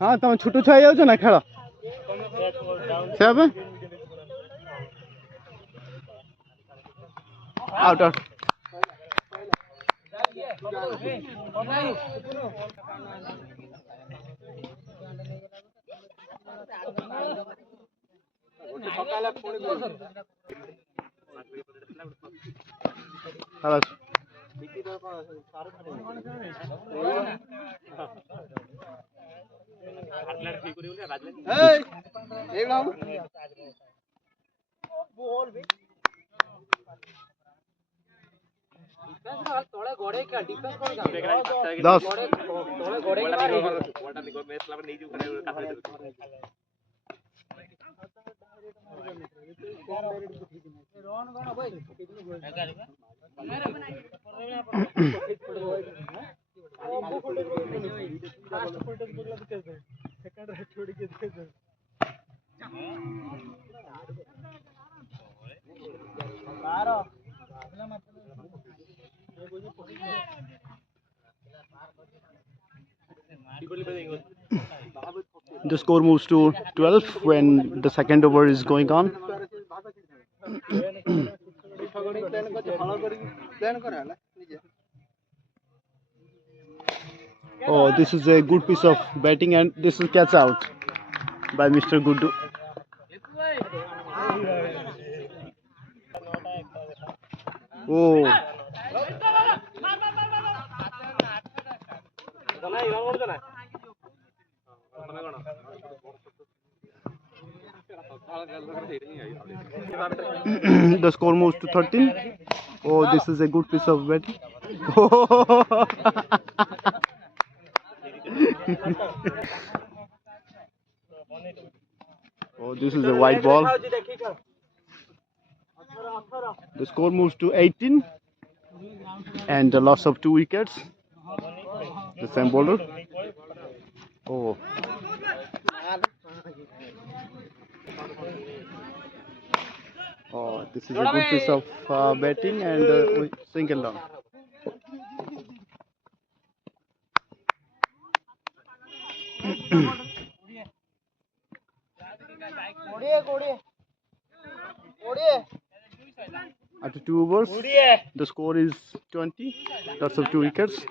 हाँ तुम छोटू छुआ जाऊच ना खेल से out out The score moves to 12 when the second over is going on. Oh, this is a good piece of batting and this is catch out by Mr. Guddu. Oh. The score moves to 13. Oh, this is a good piece of batting. Oh, this is a white ball. The score moves to 18 and the loss of 2 wickets. The same bowler. Oh. Oh, this is a good piece of batting and single down. After 2 overs, the score is 20. Lots of 2 wickets.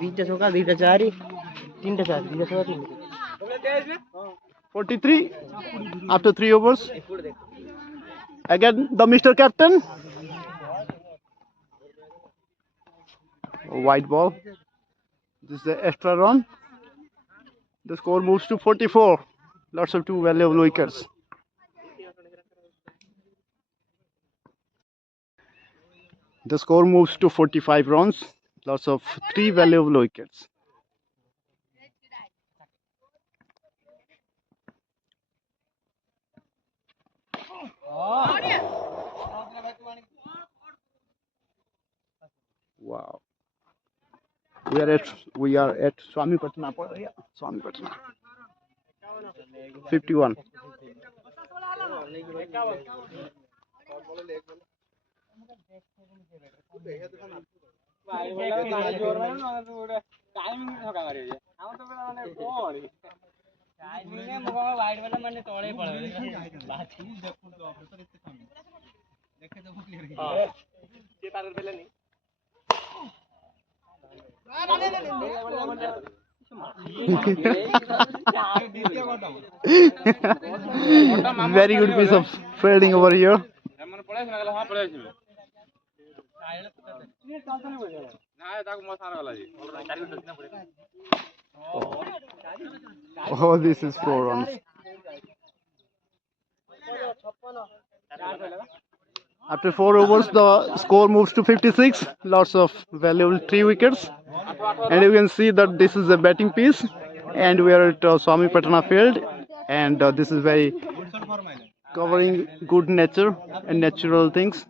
ଦିଟା ଛକା ଦିଟା ଚାରି ତିନିଟା ଚାରି ଦିଟା ଛକା ତିନିଟା 43 after 3 overs. Again, the Mr. Captain. White ball. This is the extra run. The score moves to 44. Lots of 2 valuable wickets. The score moves to 45 runs. Lots of 3 valuable wickets. Wow. We are at Swami Patna. Swami Patna. 51. Very good piece of fielding over here. Oh, this is 4 runs. After 4 overs, the score moves to 56. Lots of valuable 3 wickets. And you can see that this is a batting piece. And we are at Swami Patna field. And this is very covering good nature and natural things.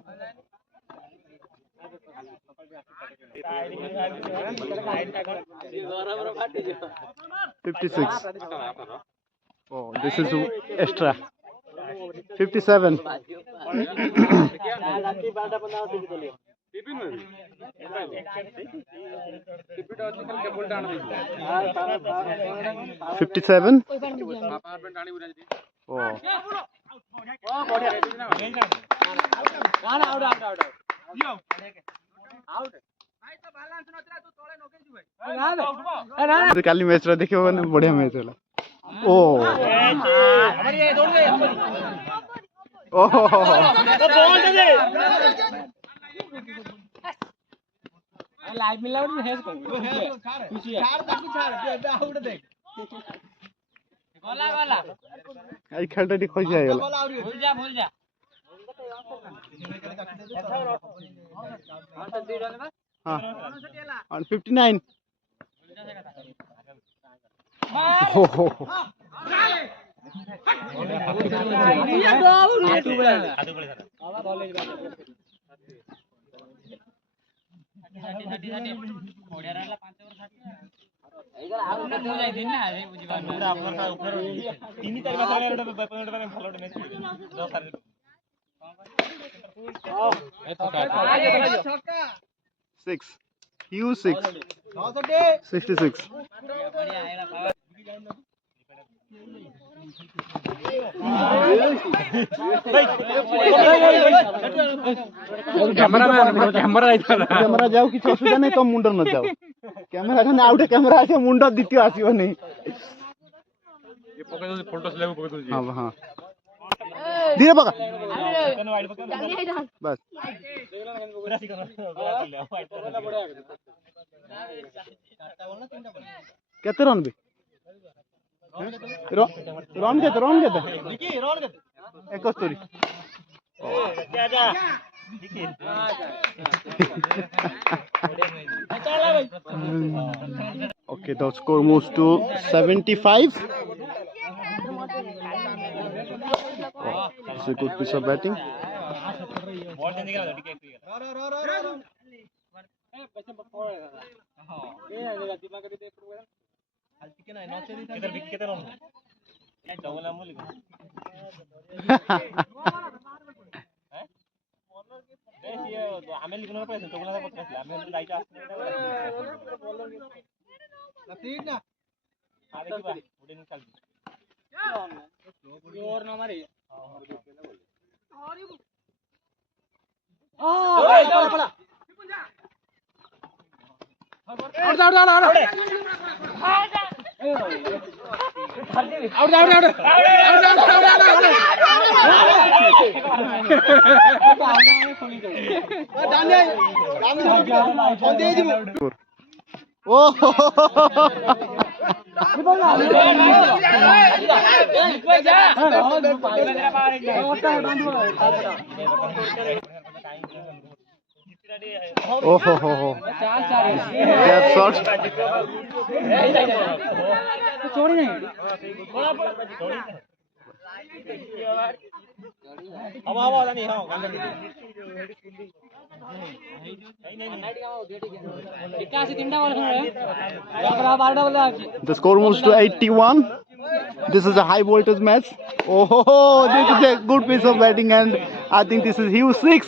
56. Oh, this is extra. 57. 57. Oh. Kali match देखियो बढ़िया match होला ओ live मिला हेस को गला गला आई खेलटा खोज जाय गला भूल जा हां और 59 6 huge 6 66 कैमरा जाओ कि असुविधा नहीं तो मुंडर न जाओ कैमरा खाने आउटे कैमरा आसे मुंडर द्वितीय आसीबो नहीं ये पके दो फोटो से लेबो पके दो हां हां धीरे पका बस केते रन बे रन केते 71 Okay, the score moves to 75. Oh, it's a good piece of batting. Oh, ho, ho, ho. That's shot. The score moves to 81. This is a high voltage match. Oh, this is a good piece of batting, and I think this is huge six.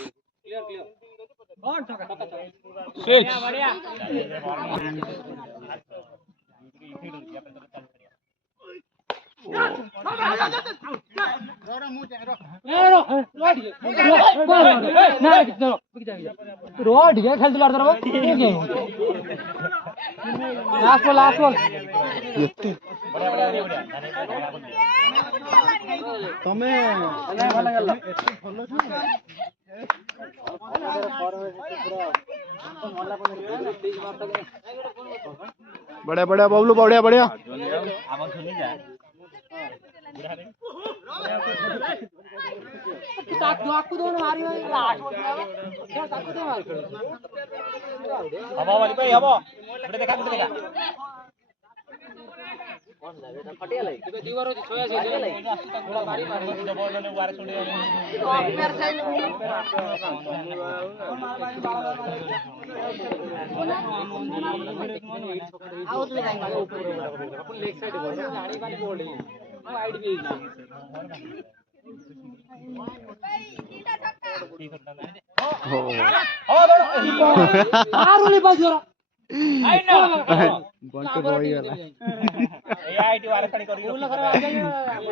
बढ़िया बढ़िया बबलू बढ़िया बढ़िया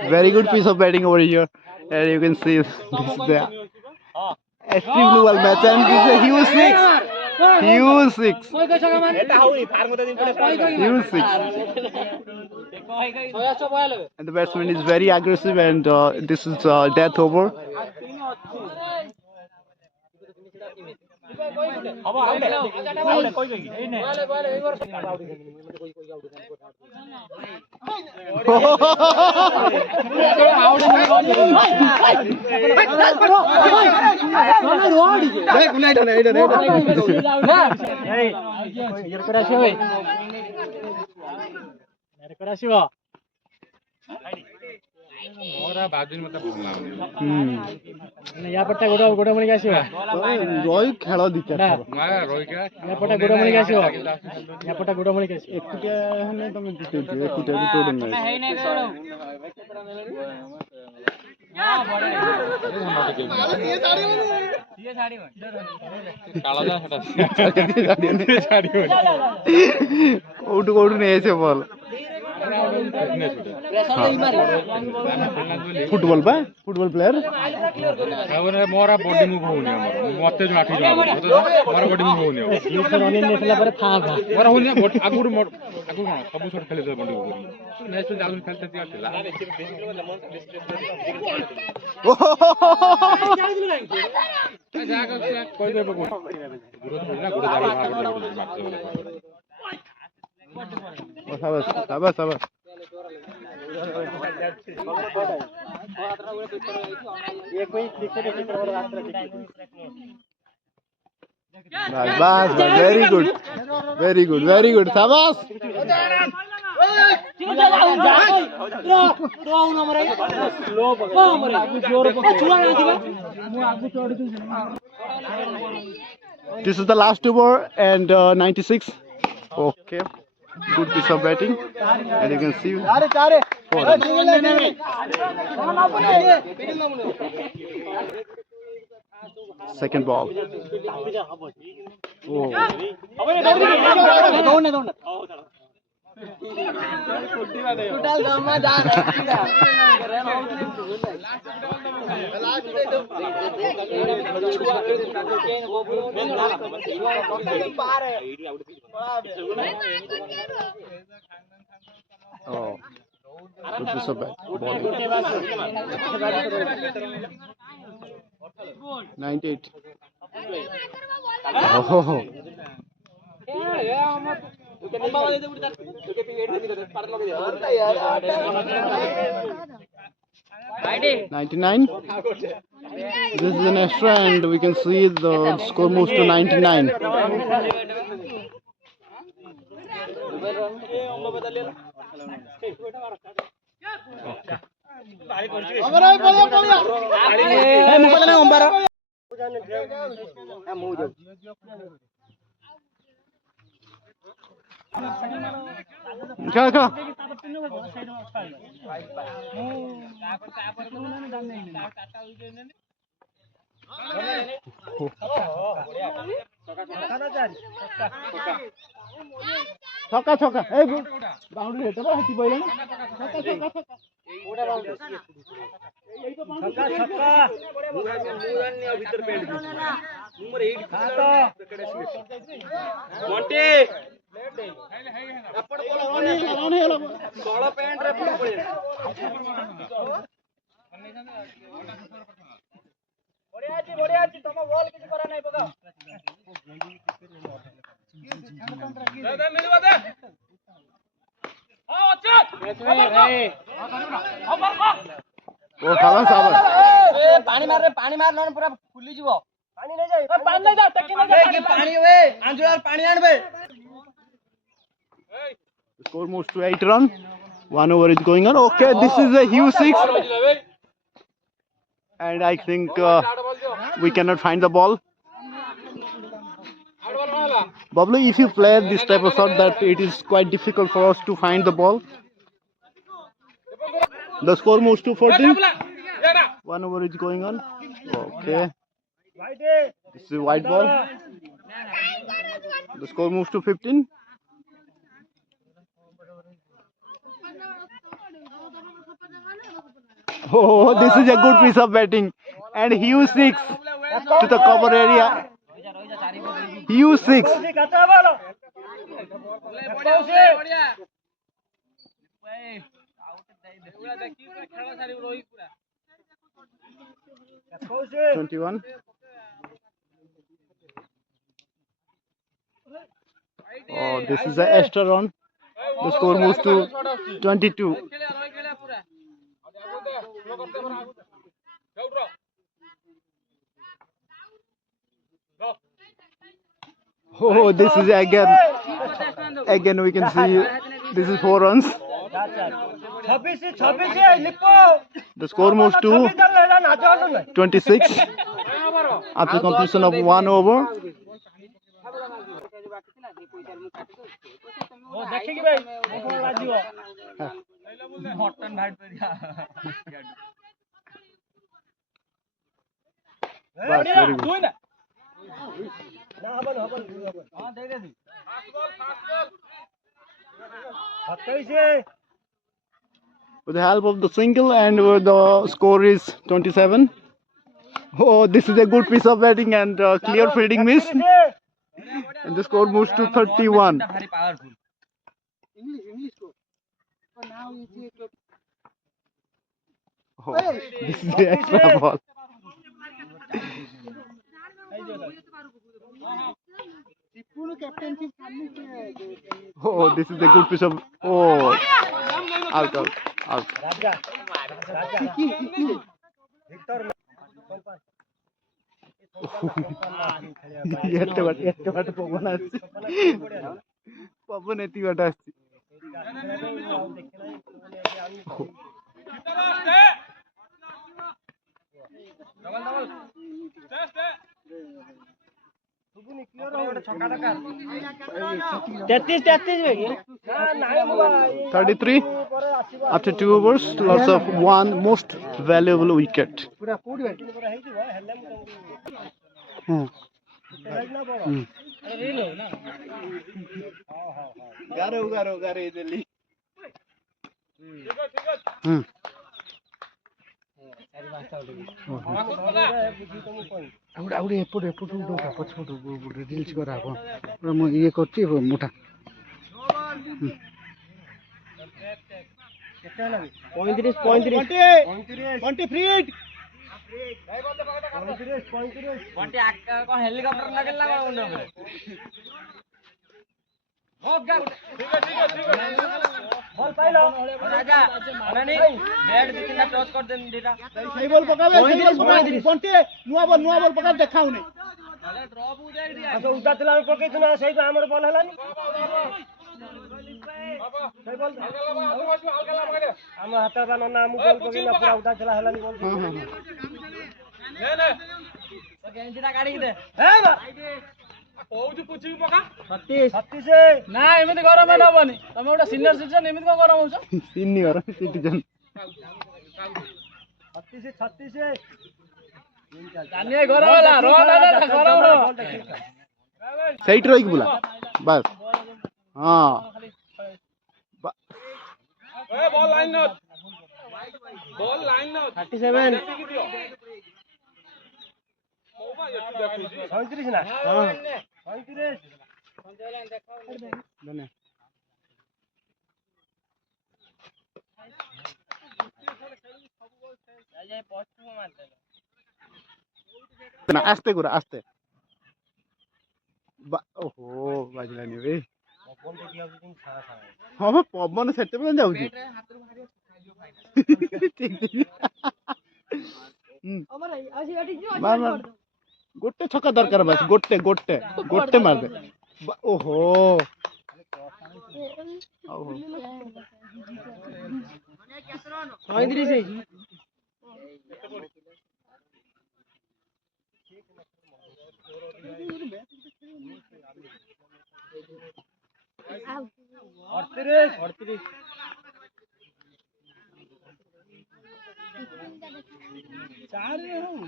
Very good piece of batting over here, and you can see this is the extreme blue ball match, and this is a huge six. Huge six. Huge six. And the batsman is very aggressive, and this is death over. रोई खेल दिखा कोटू कोटू नहीं ball football बा football player more body move होनी मते जो 8 जण more body move होनी रनिंग नेसला पर फागा मोर होनी आगुर मोर आगुर कोन सब छोट खेले बॉडी मूव करी नेक्स्ट जाउन खेलते थिला जागा कोइ देबो साबस साबस साबस ये कोई क्रिकेट खेलने वाला रास्ता दिखा Bas, very good. Very good, very good. Sabas. This is the last over and 96. Okay. Good piece of batting. And you can see four runs. Second ball. Oh. Oh. Good piece of bowling. 98. Oh. 99. This is an extra and we can see the score moves to 99. Go. Chokha এই boundary হেতে বা হেতি পইলা না ছকা ওটা boundary এই তো boundary chokha মুরান নি ভিতর পেন্ট দিছি নंबर 8 মন্টি এপড় বল তଳ ପ୍ୟାଣ୍ଟ ରେ ପଡ ପଡେ ବଢିଆ ଅଛି ତମ ବଲ୍ କିଛି କରା নাই ପକା ଦେ ମିଳିବ ଦେ ओ खाला साबर ए पानी मार नन पूरा फुली जीवो पानी नहीं जाई पानी नहीं जा टकी नहीं जा पानी ओए आंजुलार पानी आनबे score moves to 8 run. 1 over is going on. Okay, this is a huge 6 and I think we cannot find the ball. Bablu, if you play this type of shot, that it is quite difficult for us to find the ball. The score moves to 14. 1 over is going on. Okay. This is a white ball. The score moves to 15. Oh, this is a good piece of batting. And huge 6 to the cover area. Huge 6. $21. Oh, this is an extra run. The score moves to 22. Oh, this is again we can see this is 4 runs. The score moves to 26 after completion of 1 over. That's very good. With the help of the single and the score is 27. Oh, this is a good piece of batting and clear fielding miss. And the score moves to 31. Oh, this is the extra ball. Oh, this is a good piece of. Oh, out. ଏତେ ବାଟ ପବନ ଆସିଛି, ପବନ ଏତିକି ବାଟ ଆସିଛି। तेतीस 33 after 2 overs, loss of one most valuable wicket. Reels କରାହବ ମୁଁ ଇଏ କରୁଛି ମୁଠା। 35 हेलिकॉप्टर लगेल ना बॉल पाइलो राजा अनानी बैट दिना टच कर देन दीटा सही बॉल पकावे, बंटी नुआ बॉल पका देखाउ नै अरे ड्रॉप हो जाए दिया अच्छा उदा तला पके तुना सही हमर बॉल हलानी सही बॉल हम हाथ बा ना हम बॉल पके ना पूरा उदा चला हलानी बॉल ले ले तो गेंदीटा गाड़ी दे हे बा ओजु पुछि पका 36 ना एमिति गरम न होबनी तमे ओटा सीनियर सिटीजन एमिति को गरम होछ सीनियर सिटीजन 36 जानिए गरम होला रो गरम हो सही रही बुला बस। हां ए बॉल लाइन न 37 37 ना हां 37 ना आस्ते गुरा आस्ते ओहो बाजलानी बे पवन के किया तुम छा छा हां बा पवन सेते पे जाउची ठीक ठीक अमर आज एटी जो मार गोटे छक्का दरकार बस गोटे मार दे ओहो ओहो 35 है अड़तीस चार हूँ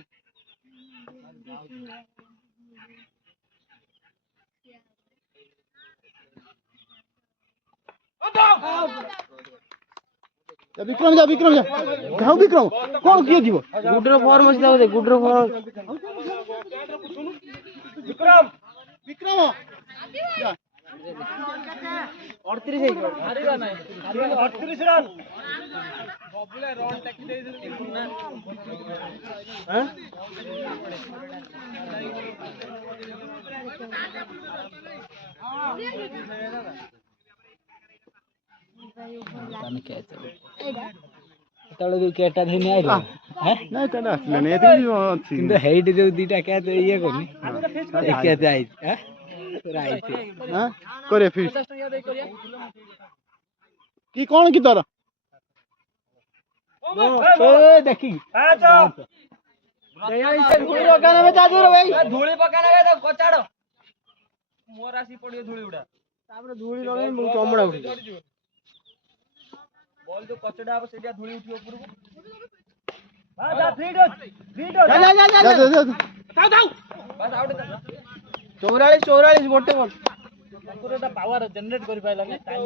विक्रम जा जाओ विक्रम कौन किए जीव गुड्रो फॉर्म अछि दे गुड्रो फॉर्म विक्रम जा 38 है हारिबा नै 38 रन बबुले रन टेकी दे ना हां तळे दे केटा धनि आइला हैं नहीं तड़ा असले नहीं एति अछि किंतु हेड जो दीटा क्या तो ये कोनी क्या तो आई हैं पूरा आई थे हां करे फिर की कौन की तोरा ओ देखी हां तो यही से धूली पकाने में जादू रे भाई धूली पकाने में तो कोचाड़ो मोर आसी पड़ियो धूली उडा तापर धूली लगे मु चमड़ा उठी बॉल जो कचड़ा अब सेडिया धूली उठियो ऊपर को हां जा फीड जा बस आउट 44 गोटे बॉल पूरा पावर जनरेट करि पाइला ने टाइम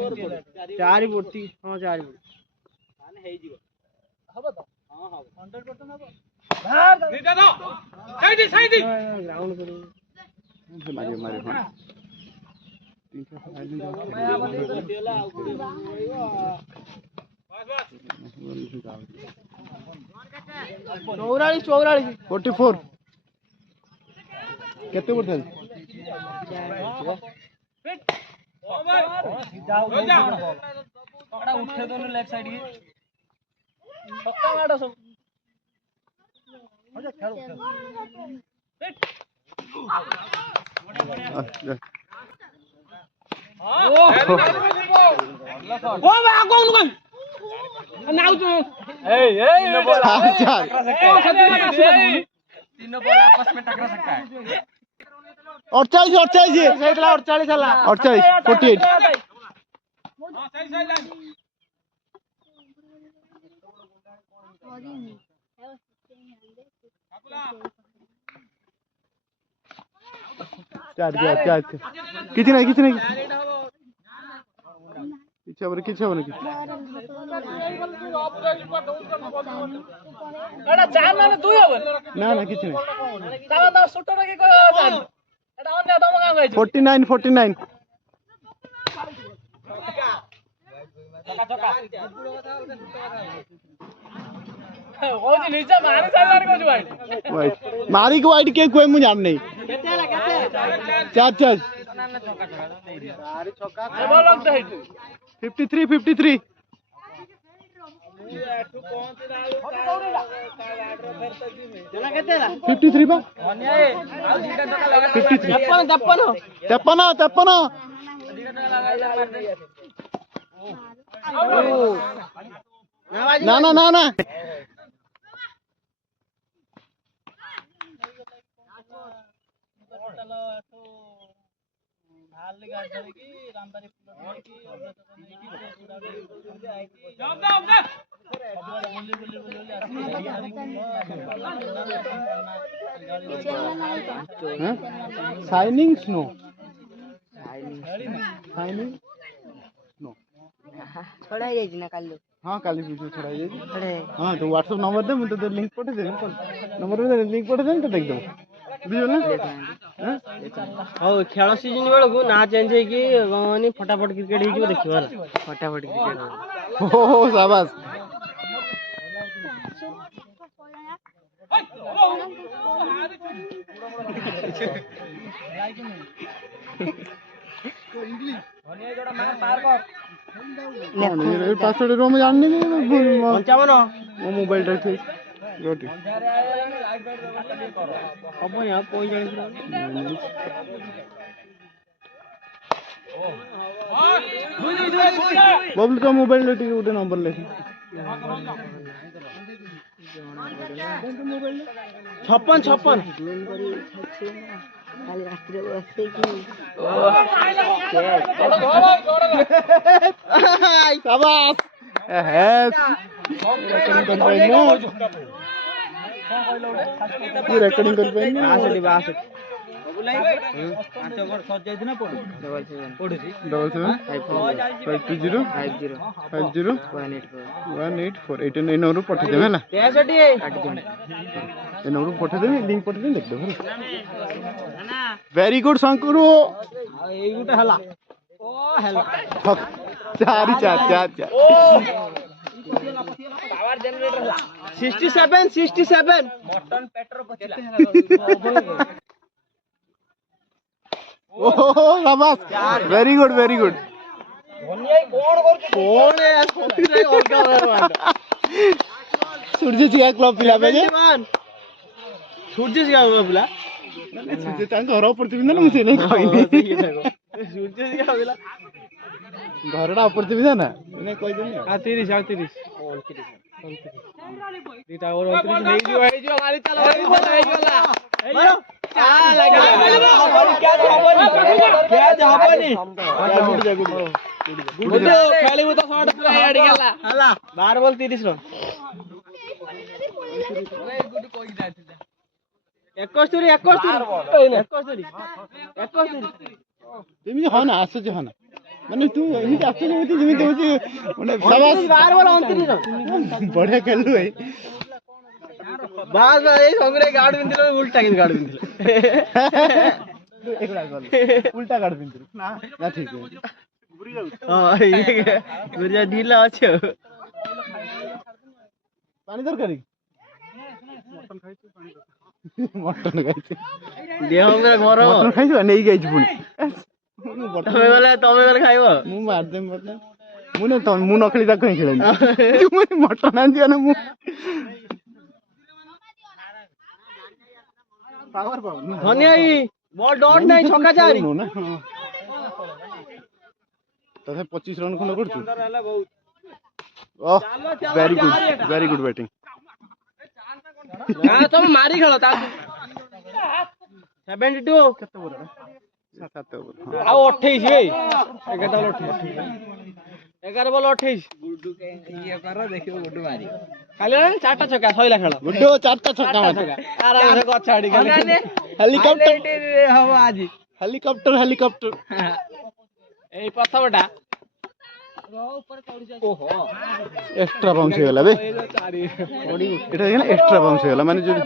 चार बोटी हां चार बोटी माने हेई जीवो हबो तो हां हबो 100% हबो बाहर दे दो साइड ग्राउंड करू मारे हां 44 केते बोल उठे दोनों लेफ्ट साइड के छक्का मारो सब और 48 48 चार किसी नहीं किसी हबने किसी हबने ना ना किसी नहीं 49 मारी को वाइट के कोई मुझे नहीं 4 53 53 बा 53 ना साइनिंग स्नो छोड़ा ही जाइए ना कालू हाँ काली वीडियो छड़ाई हाँ तो व्हाट्सएप नंबर दे मुझे तो लिंक पठे दे नंबर में लिंक पठे दे तो देख दो बुझो ना ହଉ ଖେଳ ସିଜନ ବେଳକୁ ନା ଚେଞ୍ଜ ହେଇକି ମାନେ ଫଟାଫଟ କ୍ରିକେଟ ହେଇଯିବ ଦେଖିବ ହେଲା फटाफट क्रिकेट हो शाबाश ये पासवर्ड रोम जानने के 55 वो मोबाइल रखे रोटी ହବ ୟା କୋଇ ଜାଣି बबलू का मोबाइल रेटी उठे नंबर लेखे 56 काली रात्रि बसे कि शाबाश हैस रेकॉर्डिंग कर पाएंगे डबल 750 8 नंबर पठे देवे ना ए नंबर पठे देवे लिंक पठे देवे देख दो वेरी गुड शंकरू ଏଇ ଗୋଟେ ହେଲା ଓ ହେଲା 4 ପାୱାର ଜେନରେଟର ହେଲା 67 ମଟନ ପେଟ୍ରୋଲ ପଚିଲା ओहो शाबाश वेरी गुड ଧନିଆ କୋଣ କରୁଛୁ କୋଣ ଅଲଗା सूर्य जी क्लब पिला पे जे ସୂର୍ଯ୍ୟ ସିଆ ପିଲା सूर्य तांग घर ऊपर थी ना मुझे नहीं कोई ସୂର୍ଯ୍ୟ ସିଆ ପିଲା घरडा ऊपर थी ना नहीं कोई नहीं 30 ଦିଟା ଓଭର 29 ହେଇଯିବ ମାରି ଚାଲ ହେଇଗଲା ଖେଳିବୁ ତ ଶଟ ପୁରା ଇଆଡେ ଗଲା ହେଲା 12 ବଲ୍ 30 ରନ୍ 71 तुम हो ना आसुच हो ना माने तू एमिति आसुच होती जेमिति होती माने शाबाश 12 बॉल 29 रन बढ़िया खेललु है बास ए संग्रे गार्ड बिंदिलो उल्टा कि गार्ड बिंदिलो एकड़ा गल उल्टा गार्ड बिंदिलो ना ना ठीक है हां ये गुरिया ढीला अछि पानी दरकारी मटन खाइছে देह हमरा घर मटन खाइছো नै गइछ पुनी तमे वाला खाइबो मु मार दे मटन मु न त मु नखली ता कहीं खेलनी तू मटन आन दिया ना मु ଧନୀ ଭାଇ ବଲ୍ ଡଟ୍ ନାହିଁ ଛକା ଚାରି ନା ତଥାପି 25 ରନ୍ ଖଣ୍ଡେ କରୁଛୁ ଓହ ଭେରି ଗୁଡ୍ ବ୍ୟାଟିଂ ତମେ ମାରି ଖେଳ ତାକୁ 72 କେତେ ବଲ ଆଉ 28 ଭାଇ 11 ବଲ୍ 28 ଖାଲି ଚାରିଟା ଛକା ସଇଲା ଖେଳ ଗୁଡୁ 4ଟା ଛକା ଆରାମସେ ଗଛ ଆଡି ହେଲିକପ୍ଟର ହବ ଆଜି ହେଲିକପ୍ଟର ଏଇ ପ୍ରଥମଟା ଏକ୍ସଟ୍ରା ବାଉନ୍ସ ହେଇଗଲା ବେ ଏଟା ଏକ୍ସଟ୍ରା ବାଉନ୍ସ ହେଇଗଲା ମାନେ ଯଦି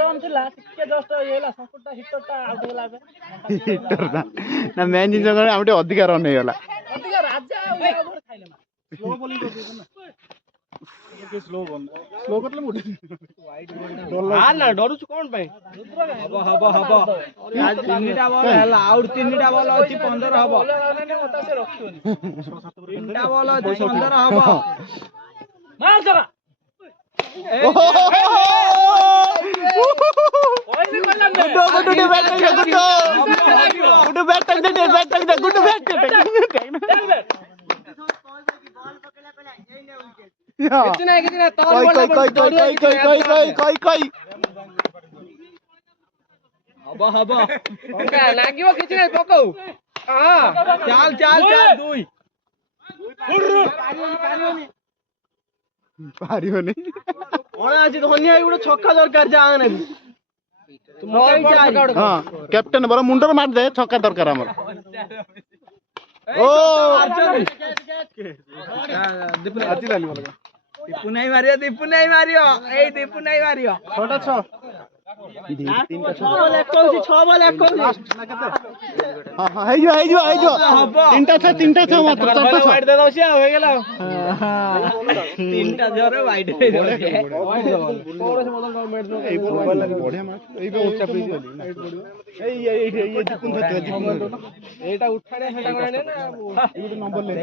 ହିଟର ନା ମେନ୍ ଜିନିଷ କଣ ଆମେ ଟିକେ ଅଧିକା ରନ୍ ହେଇଗଲା ନା ଡରୁଛୁ କଣ ପାଇଁ ହବ ତିନିଟା ବଲ୍ ହେଲା ଆଉ ତିନିଟା ବଲ୍ ଅଛି 15 ହବ ତିନିଟା ବଲ୍ ଅଛି 15 ହବ କିଛି ନାହିଁ ହବ ଲାଗିବ କିଛି ନାହିଁ ପକଉ ଚାଲ ଦୁଇ ପାରିବନି କଣ ଅଛି ଧନୀ ଭାଇ ଗୋଟେ ଛକା ଦରକାର ଯାହା ନେବି ହଁ କ୍ୟାପ୍ଟେନ ବର ମୁଣ୍ଡରେ ମାରିଦେ ଛକା ଦରକାର ଆମର ଓ ଦୀପୁ ନାଇଁ ମାରିବ ଏଇ ଦୀପୁ ନାଇଁ ମାରିବ 6ଟା 6 6 ବଲ୍ 21 ହେଇଯିବ 3ଟା 6 ମାତ୍ର 4ଟା 6 ହେଇଗଲା ତିନିଟା ଜୋରେ ୱାଇଡ୍ ଏଇଟା ଉଠାଣିଆ ସେଟା ଗୋଡାଣିଆ ନା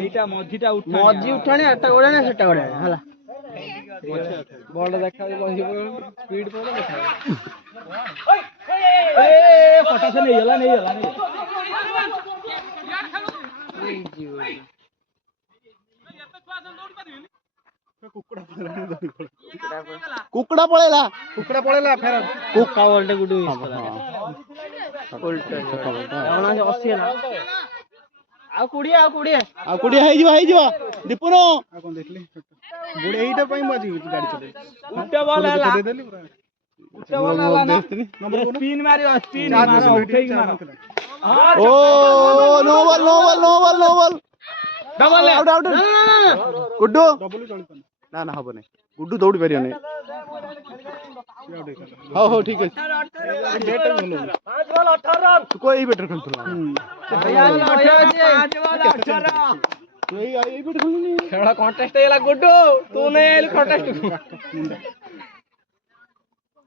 ଏଇଟା ମଝିଟା ମଝି ଉଠାଣିଆ ଏଟା ଗୋଡାଣିଆ ସେଟା ଗୋଡାଣିଆ ହେଲା ବଲଟା ଦେଖା ସ୍ପିଡ ପଡେ ଦେଖା ପଟାସ ନେଇଗଲା କୁକୁଡ଼ା ପଳେଇଲା ଫେର କୁକା ବଲଟା ଗୁଡୁ ଆଉ କୁଡିଆ ହେଇଯିବ ଦୀପୁନ ଏଇଟା ପାଇଁ ମୁଁ ଆଜି ଗାଡି ଚଲେଇଲି ଗୋଟେ ବଲ୍ ହେଲା ସ୍ପିନ୍ ମାରିବ ଓ नो बॉल ଡବଲ आउट गुड्डू ना हबनी गुड्डू दौड़ी पारिबनी हो ठीक है तू को एई बेटर खेलथुला तू एई बेटर खेलनी खेला कॉन्टेस्ट हेला गुड्डू तू नहीं आइल कॉन्टेस्ट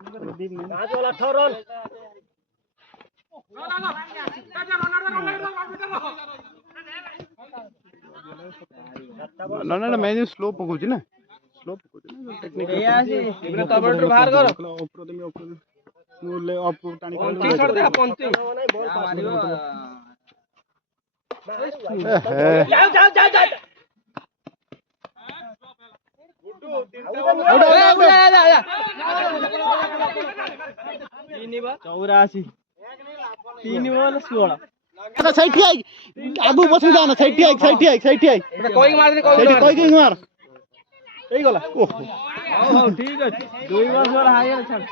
5 बॉल 18 रन ना मैं स्लो पकोची ना स्लो पकोची ना टेक्निक ए आसी इबरे कबर्डर बाहर कर ऊपर दे ले अप टाणी पंची छोड़ दे पंची मारियो जा गुड्डू 3 बॉल 16 साइड आगु बसी जाना साइड कोई मार दे कोई मार एई गला हां ठीक है 2 बॉल और हाई छाड़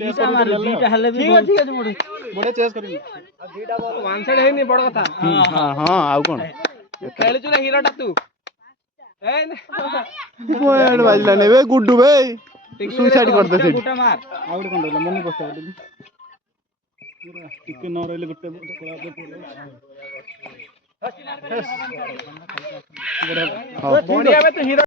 दीटा मार दीटा हले भी ठीक है बड़े चेस करी दीटा बॉल वन साइड है नहीं बड़ कथा हां आउ कोन खेल चुना हीरोटा तू ए पॉइंट बाजला ने बे गुड्डू बे सुसाइड कर दे गुटा मार आउट कोन देला मन बस टिके न रहले गुटे बढ़िया में तो हीरो